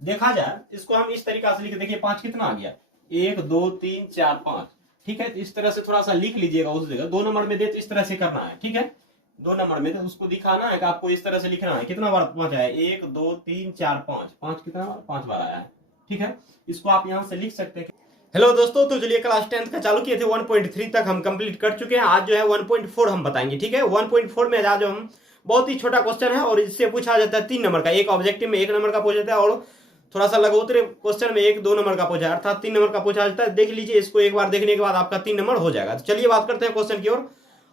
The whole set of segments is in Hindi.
देखा जाए इसको हम इस तरीका से लिख, देखिए 5 कितना आ गया, 1 2 3 4 5। ठीक है, तो इस तरह से थोड़ा सा लिख लीजिएगा उस जगह। 2 नंबर में दे तो इस तरह से करना है। ठीक है, 2 नंबर में तो उसको दिखाना है कि आपको इस तरह से लिखना है। कितना बार 5 आया, 1 2 3 4 5, 5 कितना बार, 5 बार आया है। ठीक है, इसको आप यहां से लिख सकते हैं। हेलो दोस्तों, तो चलिए क्लास 10th का चालू किए थे, 1.3 तक हम कंप्लीट कर चुके हैं। आज जो है 1.4 हम बताएंगे। ठीक है, 1.4 में आज हम बहुत ही छोटा क्वेश्चन है और इससे पूछा जाता है 3 नंबर का। एक ऑब्जेक्टिव में 1 नंबर का पूछा जाता है और थोड़ा सा लघुत्तरीय क्वेश्चन में 1 2 नंबर का पूछा है, अर्थात 3 नंबर का पूछा जाता है। देख लीजिए, इसको एक बार देखने के बाद आपका 3 नंबर हो जाएगा। तो चलिए बात करते हैं क्वेश्चन की ओर।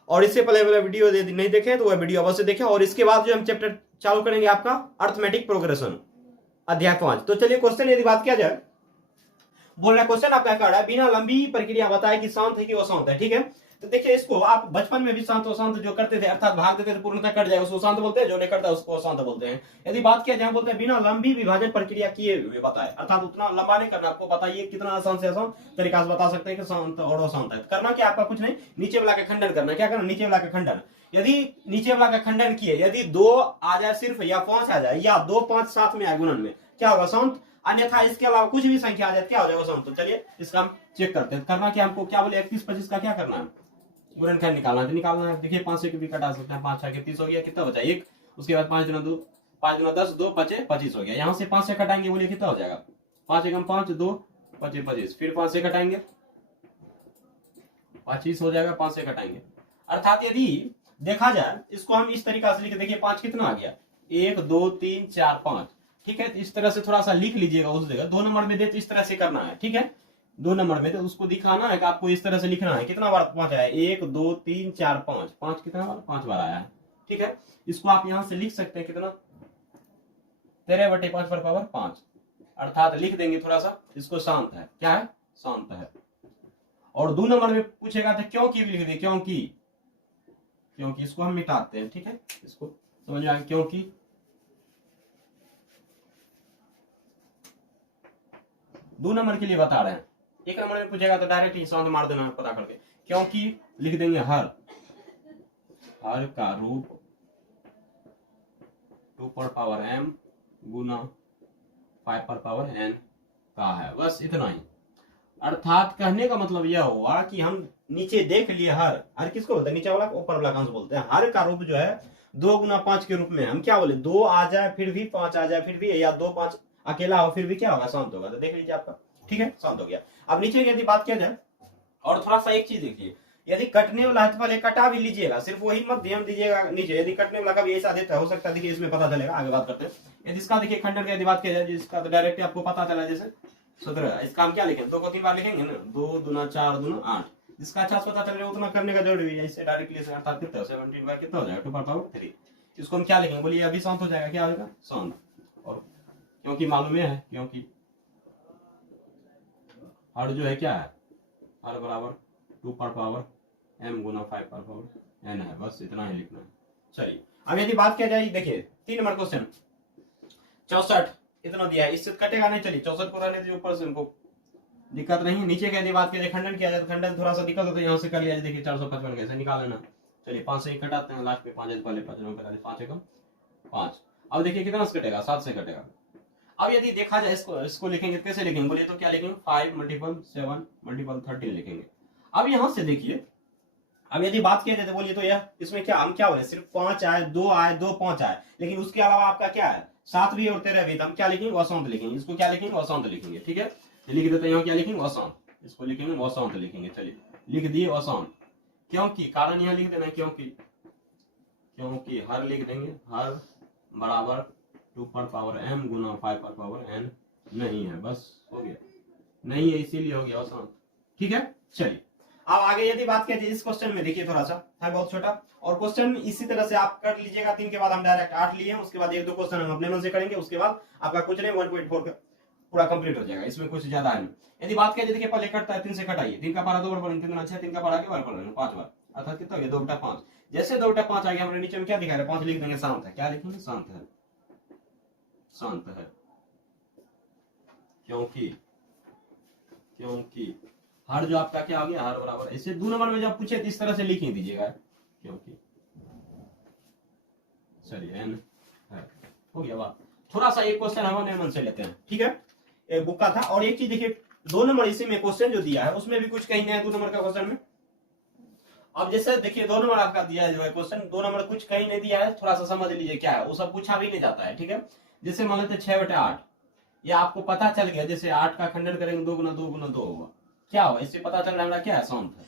और इससे पहले वाला वीडियो नहीं देखे तो वह वीडियो अवश्य देखें। और इसके बाद जो हम चैप्टर चालू करेंगे आपका अर्थमेटिक प्रोग्रेशन अध्याय 5। तो चलिए क्वेश्चन यदि बात किया जाए, बोल रहा क्वेश्चन आपका क्या रहा है, बिना लंबी प्रक्रिया बताए कि शांत है कि अशांत है। ठीक है, तो देखिए इसको आप बचपन में भी शांत अशांत जो करते थे, अर्थात भाग देते थे पूर्णतः कट जाए, उसको शांत बोलते हैं। जो नहीं करता उसको अशांत बोलते हैं। यदि बात किया जाए, बोलते हैं बिना लंबी विभाजन प्रक्रिया किए हुए बताए, अर्थात उतना लंबा नहीं करना। आपको बताइए कितना आसान से आसान तरीका से बता सकते हैं कि शांत और अशांत है। करना क्या आपका, कुछ नहीं, नीचे वाला का खंडन करना। क्या करना, नीचे वाला का खंडन। यदि नीचे वाला का खंडन किए, यदि 2 आ जाए सिर्फ या 5 आ जाए या 2 5 साथ में आए गुणन में, क्या होगा, शांत। अन्यथा इसके अलावा कुछ भी संख्या आ जाए क्या हो जाएगा, शांत। तो चलिए इसका हम चेक करते हैं। करना क्या हमको, क्या बोले 31 25 का क्या करना है, गुणनखंड निकालना है। तो निकालना है, देखिए 5 से भी कटा सकते हैं। 5 6 30 हो गया, कितना बचा 1। उसके बाद 5 गुना 2 5 गुना 10 2 बचे 25 हो गया। यहाँ से 5 से कटाएंगे, बोलिए कितना हो जाएगा, 5 एकम 5 2 25 25। फिर 5 से कटाएंगे 25 हो जाएगा, 5 से कटाएंगे। अर्थात यदि देखा जाए इसको हम इस तरीका से लिखे, देखिए 5 कितना आ गया, 1 2 3 4 5। ठीक है, तो इस तरह से थोड़ा सा लिख लीजिएगा उस जगह। 2 नंबर में दे तो इस तरह से करना है। ठीक है, 2 नंबर में तो उसको दिखाना है कि आपको इस तरह से लिखना है। कितना बार 5 आया, 1 2 3 4 5, 5 कितना बार, 5 बार आया है। ठीक है, इसको आप यहां से लिख सकते हैं कितना, 13/5 पर पावर 5। अर्थात लिख देंगे थोड़ा सा इसको, शांत है। क्या है, शांत है। और 2 नंबर में पूछेगा तो क्योंकि भी लिख दे, क्योंकि, क्योंकि इसको हम मिटाते हैं। ठीक है, इसको समझ में आएगा, क्योंकि 2 नंबर के लिए बता रहे हैं। 1 नंबर में पूछेगा तो डायरेक्ट ही शांत मार देना पता करके। क्योंकि लिख देंगे हर, हर का रूप 2 पर पावर m गुना 5 पर पावर n का है। बस इतना ही। अर्थात कहने का मतलब यह हुआ कि हम नीचे देख लिए, हर, हर किसको बोलते हैं, नीचे वाला ऊपर वाला कंस बोलते हैं। हर का रूप जो है 2 गुना 5 के रूप में। हम क्या बोले, 2 आ जाए फिर भी, 5 आ जाए फिर भी, या 2 5 अकेला हो फिर भी क्या होगा, शांत होगा। तो देख लीजिए आपका, ठीक है, शांत हो गया। अब नीचे यदि बात किया जाए, और थोड़ा सा एक चीज देखिए, यदि कटने वाला है तो पहले कटा भी लीजिएगा, सिर्फ वही मत ध्यान दीजिएगा नीचे। यदि कटने वाला का भी ऐसा देता हो सकता है, देखिए इसमें पता चलेगा। आगे बात करते हैं। यदि इसका देखिए खंडन की यदि बात किया जाए, जिसका तो डायरेक्ट आपको पता चला, जैसे 17। इसका हम क्या लिखेंगे, 2 को 3 बार लिखेंगे ना, 2 दूना 4 दूना 8। जिसका अच्छा पता चल रहा है उतना करने का जरूरी है। इससे डायरेक्टली से अर्थात कितना 17 बाय कितना हो जाएगा, 2 पावर 3। इसको हम क्या लिखेंगे, बोलिए अभी शांत हो जाएगा, क्या होगा, शांत। और क्योंकि मालूम है, क्योंकि हर जो है क्या है, हर बराबर 2 पर पावर m गुना 5 पर पावर n है। बस इतना ही लिखना है। चलिए अब यदि बात किया जाए, देखिए 3 नंबर क्वेश्चन 64 इतना दिया है, इससे कटेगा नहीं। चलिए 64 को रहने दीजिए, ऊपर से हमको दिक्कत नहीं है। नीचे का यदि बात किया जाए, खंडन किया जाए, तो खंडन थोड़ा सा दिक्कत होता है, यहाँ से कर लिया। देखिए 455 कैसे निकाल लेना। चलिए 5 से ही कटाते हैं, लास्ट में 5 पहले 5 एकम 5। अब देखिए कितना से कटेगा, 7 से कटेगा। अब यदि देखा जाए इसको लिखेंगे, कैसे लिखेंगे, बोलिए तो क्या लिखेंगे, 5 मल्टीपल 7 मल्टीपल 13 लिखेंगे। अब यहां से देखिए, अब यदि बात किया जाए तो बोलिए तो यह इसमें क्या, हम क्या बोले, सिर्फ 5 आए, 2 आए, 2 5 आए, लेकिन उसके अलावा आपका क्या है, 7 भी और 13 भी। तो हम क्या लिखेंगे, अशांत लिखेंगे। इसको क्या लिखेंगे, अशांत लिखेंगे। ठीक है, लिख देते हैं, यहाँ क्या लिखेंगे, अशांत। इसको लिखेंगे अशांत लिखेंगे। चलिए लिख दिए अशांत। क्योंकि कारण यहाँ लिख देना है, क्योंकि, क्योंकि हर लिख देंगे, हर बराबर 2 पर पावर m गुना 5 पर पावर n नहीं है। बस हो गया, नहीं है इसीलिए हो गया अशांत। ठीक है, चलिए अब आगे यदि बात किया जाए, इस क्वेश्चन में देखिए थोड़ा सा है बहुत छोटा, और क्वेश्चन इसी तरह से आप कर लीजिएगा। 3 के बाद हम डायरेक्ट 8 लिए हैं, उसके बाद 1 2 क्वेश्चन हम अपने मन से करेंगे, उसके बाद आपका कुछ नहीं 1.4 का पूरा कंप्लीट हो जाएगा। इसमें कुछ ज्यादा है नहीं। यदि बात किया जाए, देखिए पहले कटता है, 3 से कटाइए, 3 का पारा 2 बार पढ़ेंगे, 3 अच्छा 3 का पारा के बार पढ़ेंगे 5 बार, अर्थात कितना हो गया, 2 बटा 5। जैसे 2 बटा 5 आ गया, हमारे नीचे में क्या दिखा रहा है, 5 लिख देंगे, शांत है। क्या लिखेंगे, शांत है, शांत है। क्योंकि, क्योंकि हर जो आपका क्या आ गया, हर बराबर, इसे 2 नंबर में जब पूछे तो इस तरह से लिख ही दीजिएगा, क्योंकि। चलिए n है, हो गया बात। थोड़ा सा एक क्वेश्चन हम अपने मन से लेते हैं, ठीक है। एक बुक का था। और एक चीज देखिए 2 नंबर इसी में क्वेश्चन जो दिया है उसमें भी कुछ कहीं नहीं है 2 नंबर का क्वेश्चन में। अब जैसे देखिए 2 नंबर आपका दिया है जो है क्वेश्चन, 2 नंबर कुछ कहीं नहीं दिया है, थोड़ा सा समझ लीजिए क्या है, वो सब पूछा भी नहीं जाता है, ठीक है। जैसे मान लेते 6/8, ये आपको पता चल गया, जैसे 8 का खंडन करेंगे 2 गुना 2 गुना 2 होगा, क्या होगा, इससे पता चल रहा है क्या है, सौंत है।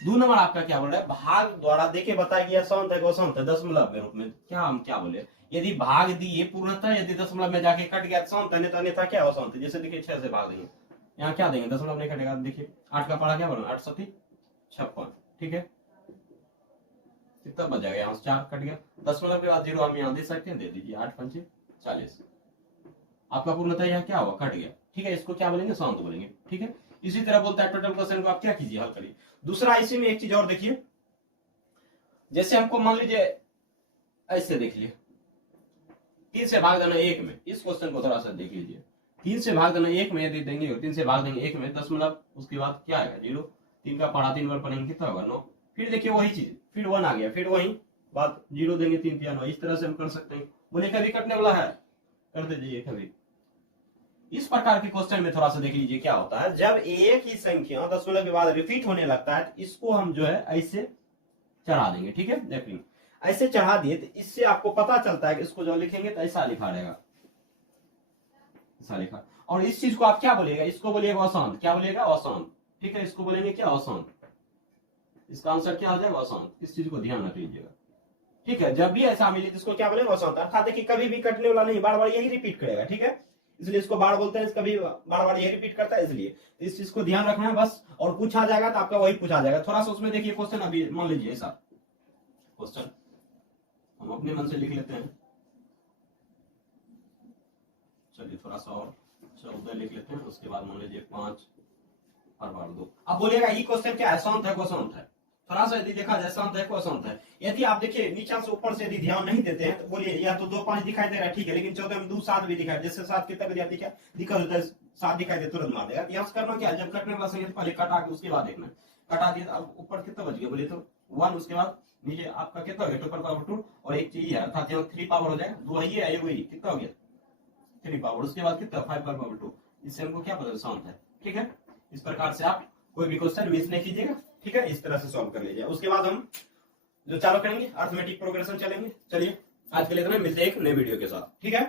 2 नंबर आपका क्या बोल रहा है, भाग द्वारा देखे बताया गया सौंत है कि असौंत है, दशमलव के रूप में, क्या हम क्या बोले, यदि भाग दिए पूर्णतः, यदि दशमलव में जाके कट गया सौंत है, अन्यथा क्या असौंत है। जैसे देखिए 6 से भाग देंगे, यहाँ क्या देंगे, दशमलव नहीं कटेगा, देखिए 8 का पढ़ा क्या बोला, 8 7 56, ठीक है, कितना बच जाएगा, यहाँ से 4 कट गया, दशमलव के बाद 0 हम यहाँ दे सकते हैं, दे दीजिए, 8 5 40, आपका पूर्णतः यहाँ क्या हुआ, कट गया, ठीक है। इसको क्या बोलेंगे, सौंत बोलेंगे, ठीक है। इसी तरह बोलता है टोटल क्वेश्चन को आप क्या कीजिए, हल करिए। दूसरा इसी में एक चीज और देखिए, जैसे हमको मान लीजिए ऐसे देख लिए 3 से भाग देना 1 में, इस क्वेश्चन को थोड़ा सा देख लीजिए, 3 से भाग देना 1 में यदि देंगे, 3 से भाग देंगे 1 में, दशमलव उसके बाद क्या आएगा 0, 3 का पढ़ा 3 बार पढ़ेंगे कितना होगा 9, फिर देखिए वही चीज, फिर 1 आ गया, फिर वही बात 0 देंगे 3 3 9, इस तरह से हम कर सकते हैं। बोले कभी कटने वाला है, कर दीजिए कभी। इस प्रकार के क्वेश्चन में थोड़ा सा देख लीजिए क्या होता है, जब एक ही संख्या दशमलव के बाद रिपीट होने लगता है तो इसको हम जो है ऐसे चढ़ा देंगे, ठीक है। देखिए ऐसे चढ़ा दिए तो इससे आपको पता चलता है कि इसको जो लिखेंगे तो ऐसा लिखा रहेगा, ऐसा लिखा। और इस चीज को आप क्या बोलिएगा, इसको बोलिएगा असंत, क्या बोलिएगा, असंत, ठीक है। इसको बोलेंगे क्या, असंत, इसका आंसर क्या हो जाएगा, असंत। इस चीज को ध्यान रख लीजिएगा, ठीक है। जब भी ऐसा मिले इसको क्या बोलेंगे, असंत, अर्थात देखिए कभी भी कटने वाला नहीं, बार बार यही रिपीट करेगा, ठीक है, इसलिए इसको बार बोलते हैं, कभी बार बार यही रिपीट करता है, इसलिए इस चीज को ध्यान रखना है बस। और पूछा जाएगा तो आपका वही पूछा जाएगा, थोड़ा सा उसमें देखिए क्वेश्चन, अभी मान लीजिए ऐसा क्वेश्चन हम अपने मन से लिख लेते हैं, चलिए थोड़ा सा और 14 लिख लेते हैं, उसके बाद मान लीजिए 5 और बार 2। अब बोलिएगा ये क्वेश्चन क्या है, सौंत है, क्वेश्चन है, थोड़ा सा यदि देखा जाए सौंत है, क्वेश्चन है। यदि आप देखिए नीचे से ऊपर से यदि ध्यान नहीं देते हैं तो बोलिए या तो 2 5 दिखाई दे रहा है, ठीक है, लेकिन 14 में 2 7 भी दिखाई, जैसे 7 कितना विद्यार्थी क्या दिक्कत होता है, 7 दिखाई दे तुरंत मार देगा। यहाँ से करना क्या है, जब कटने वाला संख्या पहले कटा के उसके बाद देखना, कटा दिया तो अब ऊपर कितना बच गया, बोलिए तो 1, उसके बाद नीचे आपका कितना हो गया, टोटल पावर 2, और एक चीज है अर्थात यहाँ 3 पावर हो जाएगा, 2 ही है, वही कितना हो गया 3 पावर, उसके बाद कितना 5 का पावर 2, इससे हमको क्या पता सौंत है, ठीक है। इस प्रकार से आप कोई भी क्वेश्चन मिस नहीं कीजिएगा, ठीक है, इस तरह से सॉल्व कर लीजिए। उसके बाद हम जो चालू करेंगे अर्थमेटिक प्रोग्रेशन चलेंगे। चलिए आज के लिए इतना, मिलते हैं एक नए वीडियो के साथ, ठीक है।